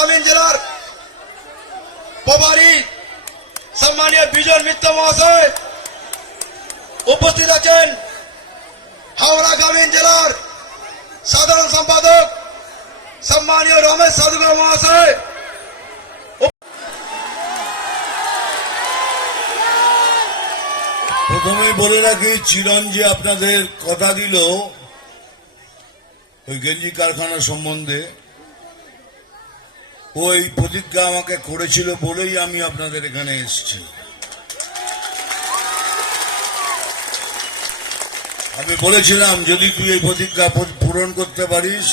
গ্রামীণ জেলার প্রভারী সম্মানীয় বিজন মিত্র মহাশয় উপস্থিত আছেন। হাওড়া গ্রামীণ জেলার সাধারণ সম্পাদক সম্মানীয় রমেশ সাধুগর মহাশয়। প্রথমেই বলে রাখি, চিরঞ্জি আপনাদের কথা দিল ওই গেঞ্জি কারখানা সম্বন্ধে, ওই প্রতিজ্ঞা আমাকে করেছিল বলেই আমি আপনাদের এখানে এসেছি। আমি বলেছিলাম যদি তুই এই প্রতিজ্ঞা পূরণ করতে পারিস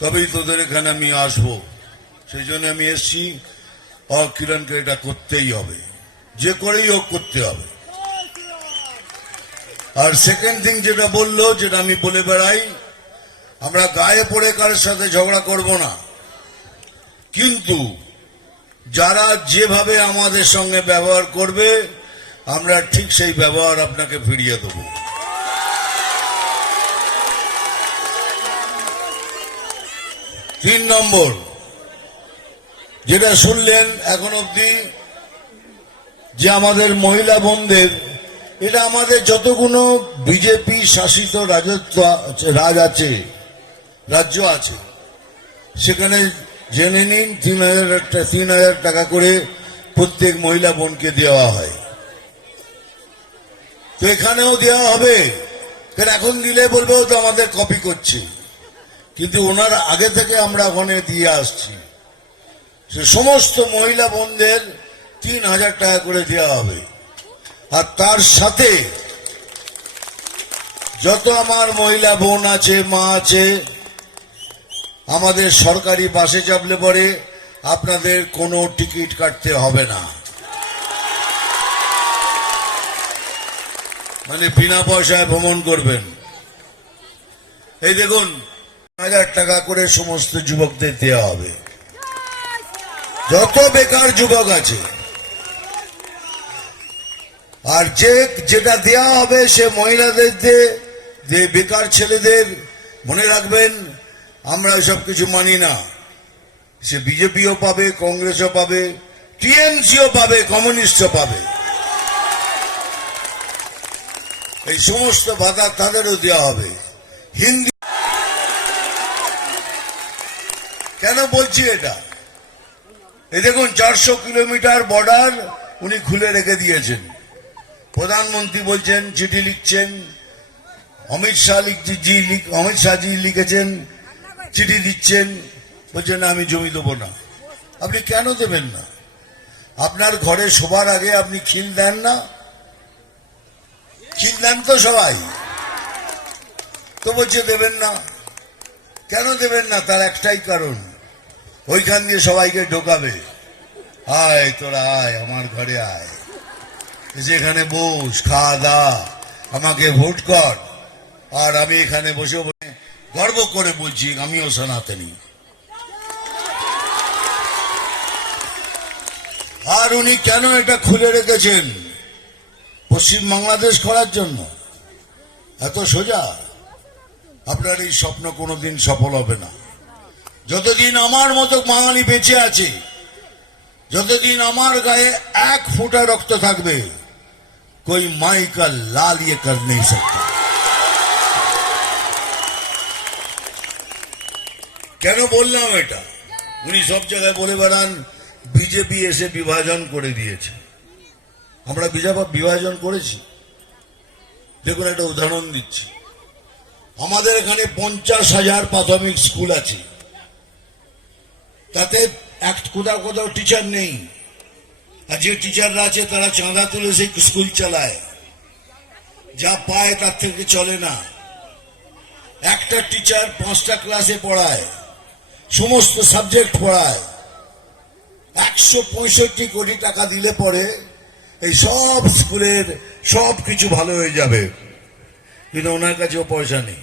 তবেই তোদের এখানে আমি আসবো। সেই জন্য আমি এসেছি। কিরণকে এটা করতেই হবে, যে করেই হোক করতে হবে। আর সেকেন্ড থিং যেটা বললো, যেটা আমি বলে বেড়াই, আমরা গায়ে পড়ে কারোর সাথে ঝগড়া করব না, কিন্তু যারা যেভাবে আমাদের সঙ্গে ব্যবহার করবে আমরা ঠিক সেই ব্যবহার আপনাকে ফিরিয়ে দেব। তিন নম্বর যেটা শুনলেন এখন অবধি, যে আমাদের মহিলা বোনদের, এটা আমাদের যতগুলো বিজেপি শাসিত রাজ্য আছে সেখানে জেনে নিন 3,000 টাকা করে প্রত্যেক মহিলা বোনকে দেওয়া হয়। তো এখানেও দেওয়া হবে, কারণ এখন দিলে বলবে তো আমাদের কপি করছে, কিন্তু ওনার আগে থেকে আমরা ওখানে দিয়ে আসছি। সে সমস্ত মহিলা বোনদের 3,000 টাকা করে দেওয়া হবে। আর তার সাথে যত আমার মহিলা বোন আছে, মা আছে, আমাদের সরকারি বাসে চাপলে পরে আপনাদের কোনো টিকিট কাটতে হবে না, মানে বিনা পয়সায় ভ্রমণ করবেন। এই দেখুন 1,000 টাকা করে সমস্ত যুবকদের দেওয়া হবে, যত বেকার যুবক আছে। আর যেটা দেওয়া হবে সে মহিলাদের যে বেকার ছেলেদের, মনে রাখবেন আমরা এসব কিছু মানি না। সে বিজেপিও পাবে, কংগ্রেসও পাবে, টিএমসিও পাবে, কমিউনিস্টও পাবে। এই সমস্ত ভাতা তাদেরও দেওয়া হবে। হিন্দি কেন বলছি এটা? এই দেখুন 400 কিলোমিটার বর্ডার উনি খুলে রেখে দিয়েছেন। প্রধানমন্ত্রী বলছেন, চিঠি লিখছেন, অমিত শাহজি লিখেছেন, চিঠি দিচ্ছেন, বলছেন আমি জমি দেবো না। আপনি কেন দেবেন না? আপনার ঘরে শোবার আগে আপনি খিল দেন না? খিল দেন তো সবাই, তো বলছে দেবেন না। কেন দেবেন না? তার একটাই কারণ, ওইখান দিয়ে সবাইকে ঢোকাবে। আয় তোরা আয়, আমার ঘরে আয়, যেখানে বস, খাওয়া দাওয়া, আমাকে ভোট কর। আর আমি এখানে বসে বসে গর্ব করে বলছি আমিও সনাতনী। আর উনি কেন এটা খুলে রেখেছেন? পশ্চিম বাংলাদেশ করার জন্য? এত সোজা? আপনার এই স্বপ্ন কোনোদিন সফল হবে না। যতদিন আমার মতো বাঙালি বেঁচে আছে, যতদিন আমার গায়ে 1 ফোঁটা রক্ত থাকবে, कोई माई का लाल ये कर नहीं सकता। কেন বললাম এটা? উনি সব জায়গায় বলে বেড়ান বিজেপি এসে বিভাজন করে দিয়েছে। আমরা বিভাজন করেছি? দেখুন একটা উদাহরণ দিচ্ছি। আমাদের এখানে 50,000 প্রাথমিক স্কুল আছে, তাতে কোথাও কোথাও টিচার নেই। আর যে টিচাররা আছে তারা চাঁদা তুলে সেই স্কুল চালায়, যা পায় তার থেকে চলে না। একটা টিচার 5টা ক্লাসে পড়ায়, সমস্ত সাবজেক্ট পড়ায়। 165 কোটি টাকা দিলে পরে এই সব স্কুলের সব কিছু ভালো হয়ে যাবে, কিন্তু ওনার কাছেও পয়সা নেই।